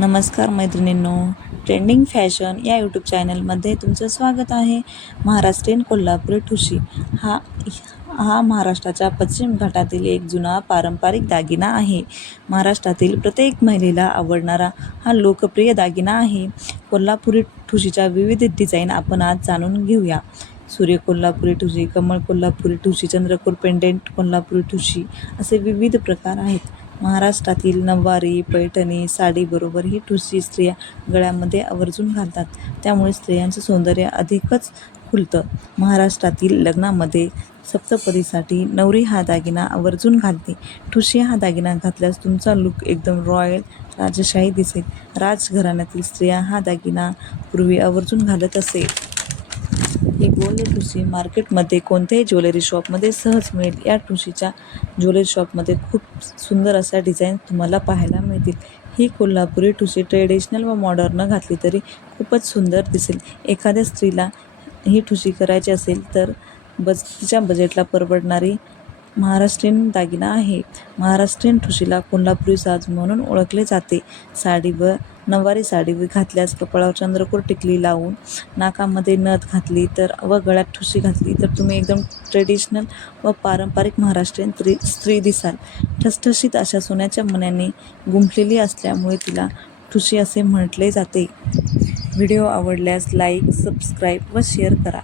नमस्कार मैत्रिणींनो, trending fashion या यूट्यूब चॅनलमध्ये तुमचं स्वागत आहे. महाराष्ट्रीयन कोल्हापुरी ठुशी हा महाराष्ट्राच्या पश्चिम घाटातील एक जुना पारंपरिक दागिना आहे. महाराष्ट्रातील प्रत्येक महिलेला आवडणारा हा लोकप्रिय दागिना आहे. कोल्हापुरी ठुशीच्या विविध डिझाईन आपण आज जाणून घेऊया. सूर्य कोल्हापुरी ठुशी, कमळ कोल्हापुरी ठुशी, चंद्रकोर पेंडेंट कोल्हापुरी ठुशी असे विविध प्रकार आहेत. महाराष्ट्रातील नऊवारी, पैठणी, साडीबरोबर ही ठुशी स्त्रिया गळ्यामध्ये आवर्जून घालतात. त्यामुळे स्त्रियांचं सौंदर्य अधिकच खुलतं. महाराष्ट्रातील लग्नामध्ये सप्तपदीसाठी नवरी हा दागिना आवर्जून घालते. ठुशी हा दागिना घातल्यास तुमचा लूक एकदम रॉयल, राजशाही दिसेल. राजघराण्यातील स्त्रिया हा दागिना पूर्वी आवर्जून घालत असे. ही गोल्ड ठुशी मार्केटमध्ये कोणत्याही ज्वेलरी शॉपमध्ये सहज मिळेल. या ठुशीच्या ज्वेलरी शॉपमध्ये खूप सुंदर अशा डिझाईन तुम्हाला पाहायला मिळतील. ही कोल्हापुरी ठुशी ट्रेडिशनल व मॉडर्न घातली तरी खूपच सुंदर दिसेल. एखाद्या स्त्रीला ही ठुशी करायची असेल तर तिच्या बजेटला परवडणारी महाराष्ट्रीयन दागिना आहे. महाराष्ट्रीयन ठुशीला कोल्हापुरी साज म्हणून ओळखले जाते. साडी व नऊवारी साडी घातल्यास कपाळावर चंद्रकोर टिकली लावून, नाकामध्ये नथ घातली तर व गळ्यात ठुशी घातली तर तुम्ही एकदम ट्रेडिशनल व पारंपरिक महाराष्ट्रीयन स्त्री दिसाल. ठसठशीत अशा सोन्याच्या मण्यांनी गुंफलेली असल्यामुळे तिला ठुशी असे म्हटले जाते. व्हिडिओ आवडल्यास लाईक, सबस्क्राईब व शेअर करा.